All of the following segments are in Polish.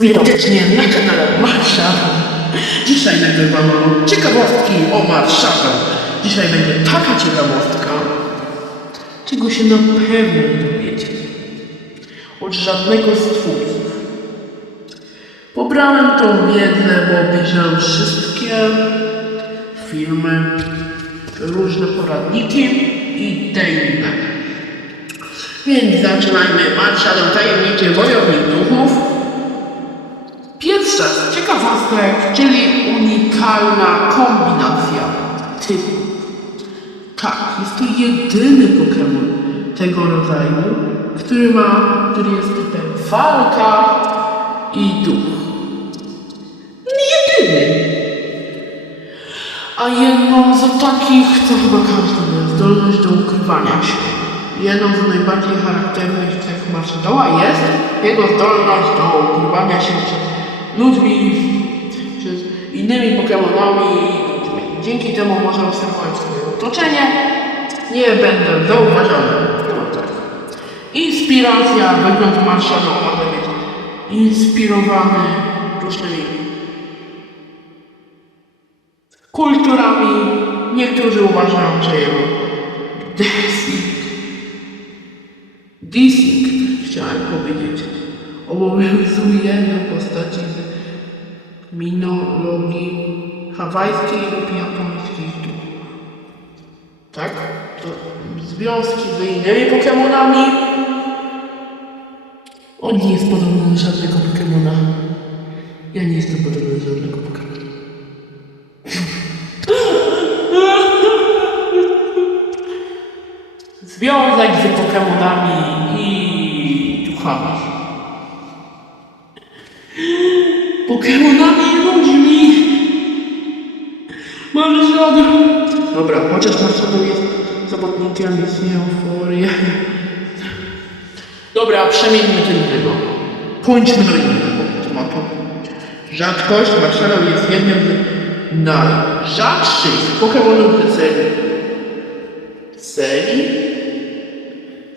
Widocznie na kanale Marszata. Dzisiaj ciekawostki o Marszata. Dzisiaj będzie taka ciekawostka, czego się na pewno nie dowiecie. Od żadnego z twórców. Pobrałem tą wiedzę, bo obejrzałem wszystkie filmy, różne poradniki i te inne. Więc zaczynajmy. Marszalem tajemniczy wojownik duchów. Czyli unikalna kombinacja typów. Tak, jest to jedyny Pokémon tego rodzaju, który ma, który jest typem walka i duch. Jedyny. A jedną z takich, to chyba każdy ma zdolność do ukrywania się. Jedną z najbardziej charakternych cech Marshadoła jest jego zdolność do ukrywania się przed ludźmi, przed innymi Pokemonami i ludźmi. Dzięki temu może obserwować swoje otoczenie. Nie będę zauważony. No tak. Inspiracja, wygląd Marshadow może być inspirowany różnymi kulturami. Niektórzy uważają, że jego desing, desing, chciałem powiedzieć, obowiązuje na postaci z minologii hawajskiej lub japońskich duchów. Tak? To związki z innymi Pokemonami. On nie jest podobny do żadnego Pokemona. Ja nie jestem podobny do żadnego Pokemona. Związek z Pokemonami i duchami. Pokemonami Dobra, chociaż Marszadem jest zawodnikiem, istnieją euforia. Dobra, przemieńmy do innego. Pójdźmy do innego tematu. Rzadkość Marszadem jest jednym z najrzadszych Pokemonów w serii. Serii?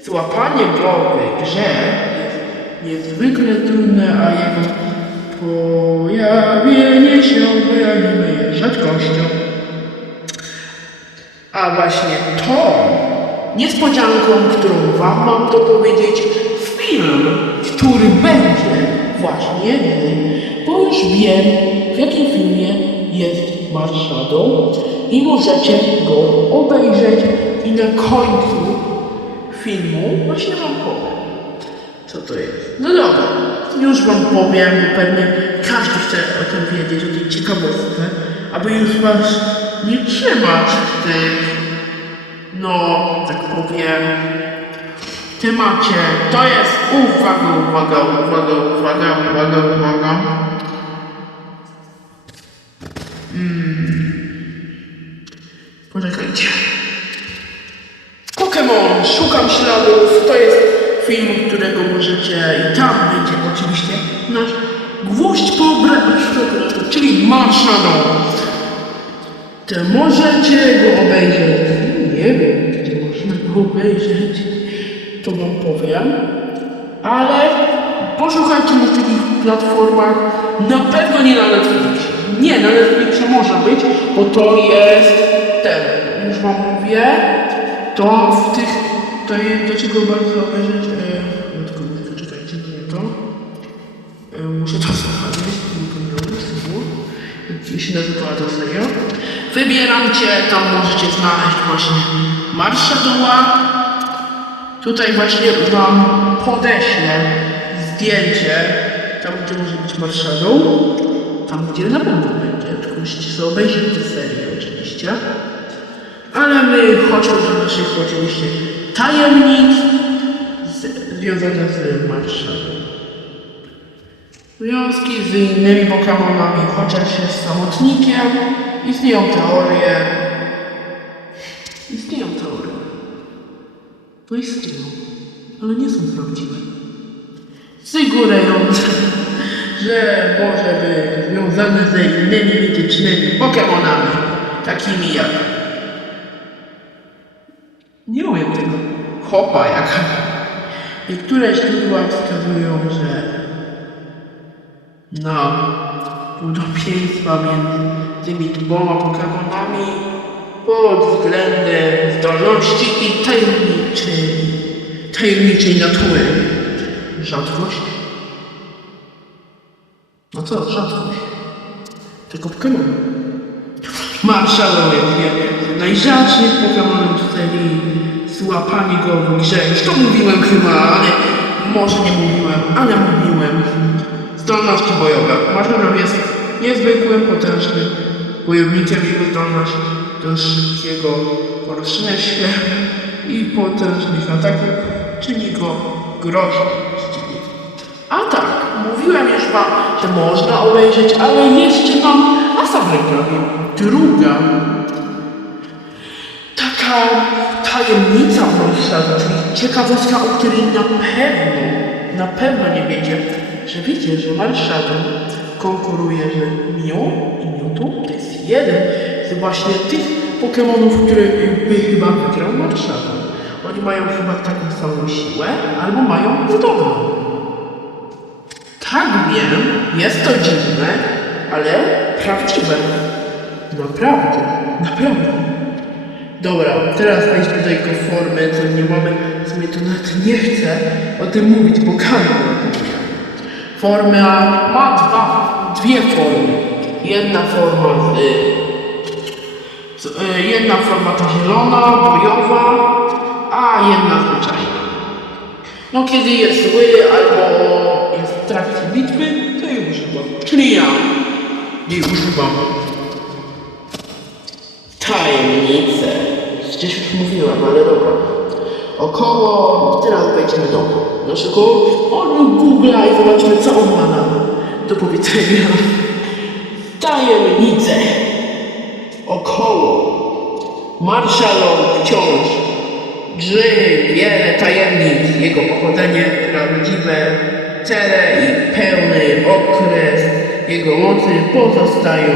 Złapanie go w grze jest niezwykle trudne, a jego pojawienie się wyjawienie rzadkością. A właśnie tą niespodzianką, którą Wam mam to powiedzieć, film, który będzie właśnie, bo już wiem, w jakim filmie jest Marshadow i możecie go obejrzeć i na końcu filmu właśnie Wam powiem, co to jest. No dobra, już Wam powiem, bo pewnie każdy chce o tym wiedzieć, o tej ciekawostce, aby już Was nie trzymać tym, no, tak powiem, temacie. To jest, uwaga, uwaga, uwaga, uwaga, uwaga, uwaga. Mm. Poczekajcie. Pokémon, szukam śladów, to jest film, którego możecie i tam będzie oczywiście nasz gwóźdź po obrębie, czyli Marshmallow. To możecie go obejrzeć, nie wiem gdzie można go obejrzeć, to wam powiem, ale poszukajcie na takich platformach, na pewno nie na Netflixie. Nie, na Netflixie może być, bo to jest ten, już wam mówię, to w tych, to jest do czego bardzo obejrzeć, e, no tylko mówię, czekajcie, nie to, e, muszę to zobaczyć, nie pamiętam, jak się nazywa to serio. Wybieram cię, tam możecie znaleźć właśnie Marshadowa. Tutaj właśnie wam podeślę zdjęcie, tam gdzie może być Marshadow, tam gdzie na pewno będzie, tylko musicie sobie obejrzeć tę serię oczywiście. Ale my chodźmy do naszych oczywiście tajemnic z, związane z Marshadow. Związki z innymi Pokemonami, chociaż jest samotnikiem, istnieją teorie. Istnieją teorie. To istnieją, ale nie są prawdziwe. Sugerujące, że może być związane ze innymi mitycznymi Pokemonami, takimi jak... Nie umiem tego. Hopa jaka. Niektóre źródła wskazują, że na podobieństwa między tymi dwoma Pokemonami pod względem zdolności i tajemniczej, tajemniczej natury. Rzadkość? No co, rzadkość? Tylko Pokemon. Marszalowie, wiem, najrzadszych Pokemonów w serii złapanie go w grze. Już to mówiłem chyba, ale może nie mówiłem, ale mówiłem. Zdolności bojowe. Marszalow jest niezwykłym, potężnym wojownikiem. Jego zdolność do szybkiego poruszania się i potężnych ataków czyni go groźnym. A tak, mówiłem już wam, że można obejrzeć, ale jeszcze mam asa w rękawie. Druga taka tajemnica Polsatu, czyli ciekawostka, o której na pewno, na pewno nie wiecie, że wiecie, że Marszadon konkuruje z i Mewtwo to jest jeden z właśnie tych Pokemonów, który by chyba wygrał Marszadon. Oni mają chyba taką samą siłę, albo mają podobną. Tak wiem, jest to dziwne, ale prawdziwe. Naprawdę, naprawdę. Dobra, teraz wejdźmy do jego formy, co nie mamy, w sumie to nawet nie chcę o tym mówić, bo kanał o tym. Forma ma dwa, dwie formy. Jedna forma, y, y, jedna forma to zielona, bojowa, a jedna zwyczajna. No kiedy jest zły albo jest w trakcie bitwy, to jej używam. Czyli ja jej używam. Tajemnice. Gdzieś już mówiłem, ale dobra. Około... Teraz wejdźmy do naszego on Google'a i zobaczymy, co on ma nam do powiedzenia. Tajemnice. Około. Marszalon wciąż żyje wiele tajemnic. Jego pochodzenie, prawdziwe cele i pełny okres jego mocy pozostają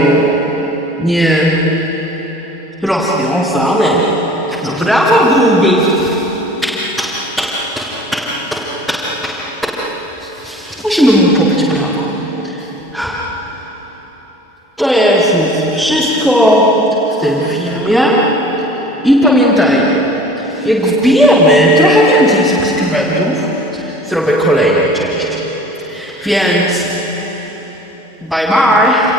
nie rozwiązane. No brawo Google! Wszystko w tym filmie. I pamiętajmy, jak wbijemy trochę więcej subskrybentów, zrobię kolejną część. Więc bye bye!